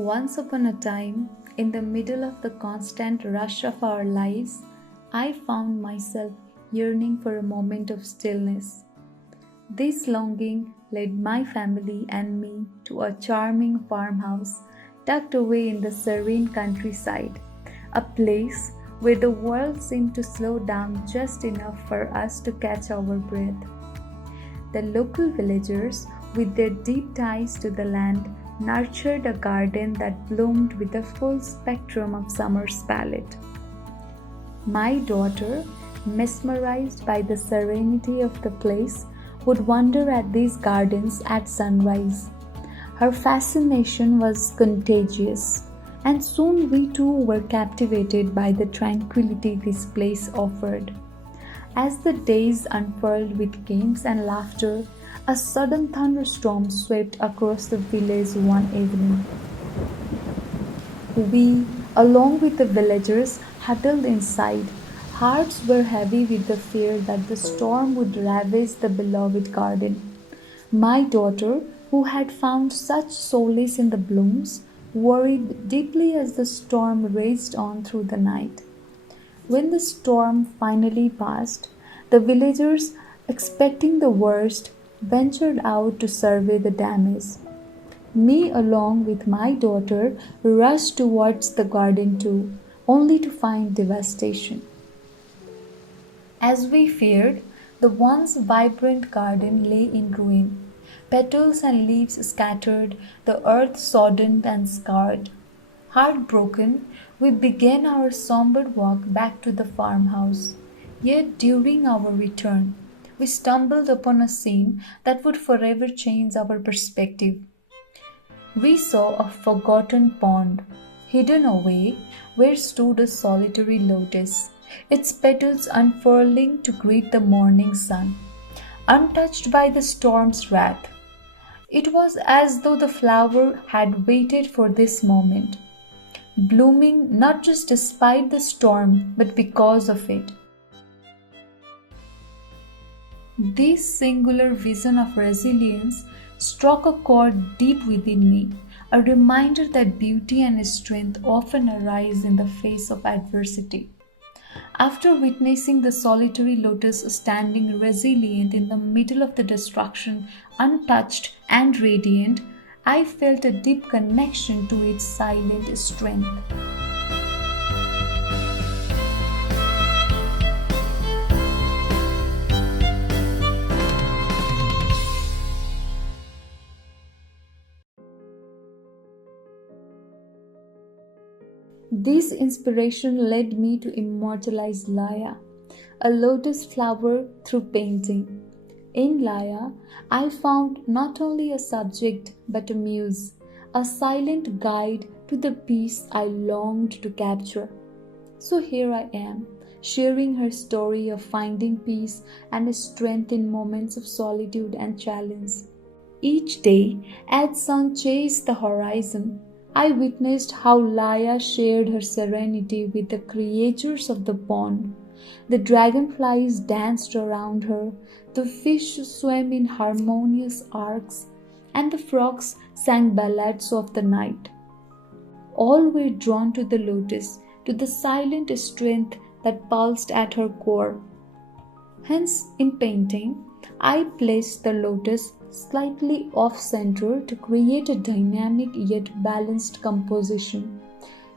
Once upon a time, in the middle of the constant rush of our lives, I found myself yearning for a moment of stillness. This longing led my family and me to a charming farmhouse tucked away in the serene countryside, a place where the world seemed to slow down just enough for us to catch our breath. The local villagers, with their deep ties to the land, nurtured a garden that bloomed with a full spectrum of summer's palette. My daughter, mesmerized by the serenity of the place, would wander at these gardens at sunrise. Her fascination was contagious, and soon we too were captivated by the tranquility this place offered. As the days unfurled with games and laughter, a sudden thunderstorm swept across the village one evening. We, along with the villagers, huddled inside. Hearts were heavy with the fear that the storm would ravage the beloved garden. My daughter, who had found such solace in the blooms, worried deeply as the storm raged on through the night. When the storm finally passed, the villagers, expecting the worst, ventured out to survey the damage. Me, along with my daughter, rushed towards the garden too, only to find devastation. As we feared, the once vibrant garden lay in ruin. Petals and leaves scattered, the earth sodden and scarred. Heartbroken, we began our somber walk back to the farmhouse. Yet during our return, we stumbled upon a scene that would forever change our perspective. We saw a forgotten pond, hidden away, where stood a solitary lotus, its petals unfurling to greet the morning sun, untouched by the storm's wrath. It was as though the flower had waited for this moment, blooming not just despite the storm but because of it. This singular vision of resilience struck a chord deep within me, a reminder that beauty and strength often arise in the face of adversity. After witnessing the solitary lotus standing resilient in the middle of the destruction, untouched and radiant, I felt a deep connection to its silent strength. This inspiration led me to immortalize Laya, a lotus flower, through painting. In Laya, I found not only a subject but a muse, a silent guide to the peace I longed to capture. So here I am, sharing her story of finding peace and strength in moments of solitude and challenge. Each day, as sun chased the horizon, I witnessed how Laya shared her serenity with the creatures of the pond. The dragonflies danced around her, the fish swam in harmonious arcs, and the frogs sang ballads of the night. All were drawn to the lotus, to the silent strength that pulsed at her core. Hence, in painting, I placed the lotus slightly off-center to create a dynamic yet balanced composition.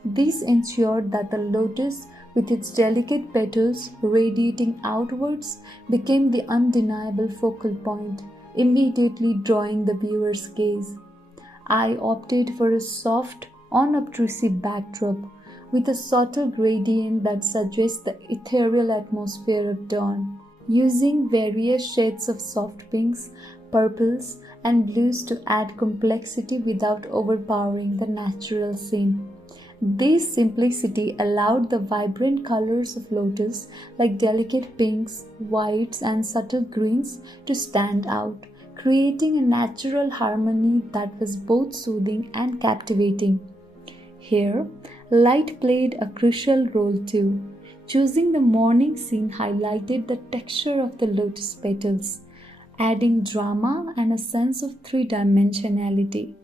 This ensured that the lotus, with its delicate petals radiating outwards, became the undeniable focal point, immediately drawing the viewer's gaze. I opted for a soft, unobtrusive backdrop with a subtle gradient that suggests the ethereal atmosphere of dawn, using various shades of soft pinks, purples, and blues to add complexity without overpowering the natural scene. This simplicity allowed the vibrant colors of lotus, like delicate pinks, whites, and subtle greens, to stand out, creating a natural harmony that was both soothing and captivating. Here, light played a crucial role too. Choosing the morning scene highlighted the texture of the lotus petals, adding drama and a sense of three-dimensionality.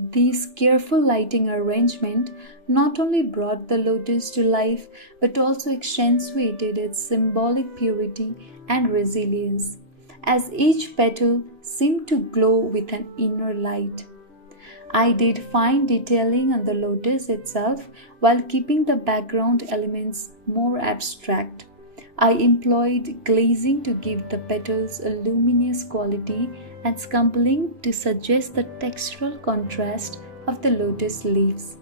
This careful lighting arrangement not only brought the lotus to life but also accentuated its symbolic purity and resilience, as each petal seemed to glow with an inner light. I did fine detailing on the lotus itself while keeping the background elements more abstract. I employed glazing to give the petals a luminous quality and scumbling to suggest the textural contrast of the lotus leaves.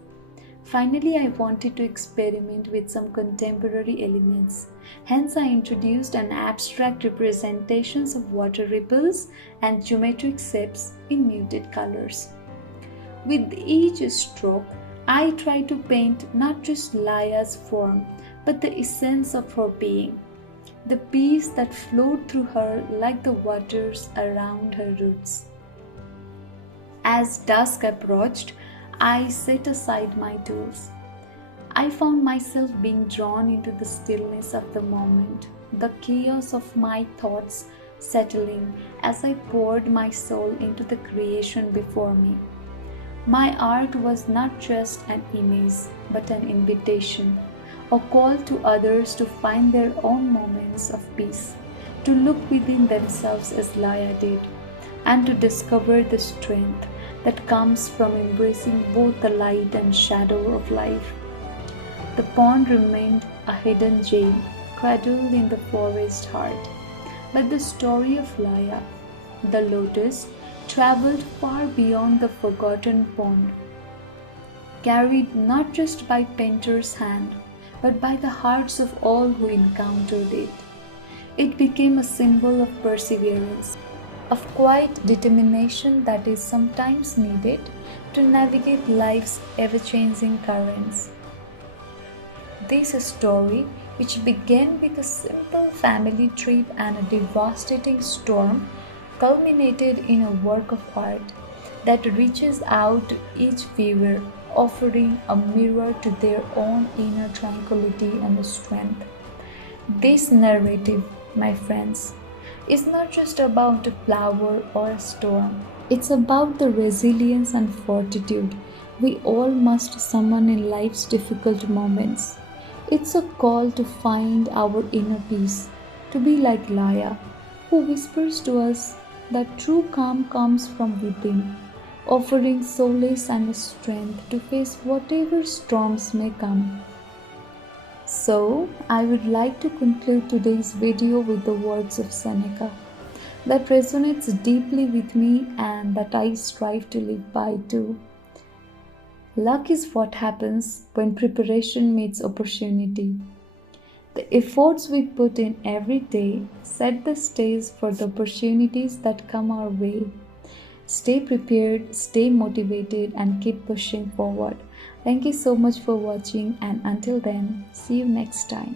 Finally, I wanted to experiment with some contemporary elements. Hence, I introduced an abstract representations of water ripples and geometric shapes in muted colors. With each stroke, I tried to paint not just Laya's form, but the essence of her being, the peace that flowed through her like the waters around her roots. As dusk approached, I set aside my tools. I found myself being drawn into the stillness of the moment, the chaos of my thoughts settling as I poured my soul into the creation before me. My art was not just an image, but an invitation, a call to others to find their own moments of peace, to look within themselves as Laya did, and to discover the strength that comes from embracing both the light and shadow of life. The pond remained a hidden gem, cradled in the forest heart, but the story of Laya, the lotus, traveled far beyond the forgotten pond, carried not just by painter's hand, but by the hearts of all who encountered it. It became a symbol of perseverance, of quiet determination that is sometimes needed to navigate life's ever-changing currents. This story, which began with a simple family trip and a devastating storm, culminated in a work of art that reaches out to each viewer, offering a mirror to their own inner tranquility and strength. This narrative, my friends, is not just about a flower or a storm. It's about the resilience and fortitude we all must summon in life's difficult moments. It's a call to find our inner peace, to be like Laya, who whispers to us that true calm comes from within, offering solace and strength to face whatever storms may come. So, I would like to conclude today's video with the words of Seneca that resonates deeply with me and that I strive to live by too. Luck is what happens when preparation meets opportunity. The efforts we put in every day set the stage for the opportunities that come our way. Stay prepared, stay motivated, and keep pushing forward. Thank you so much for watching, and until then, see you next time.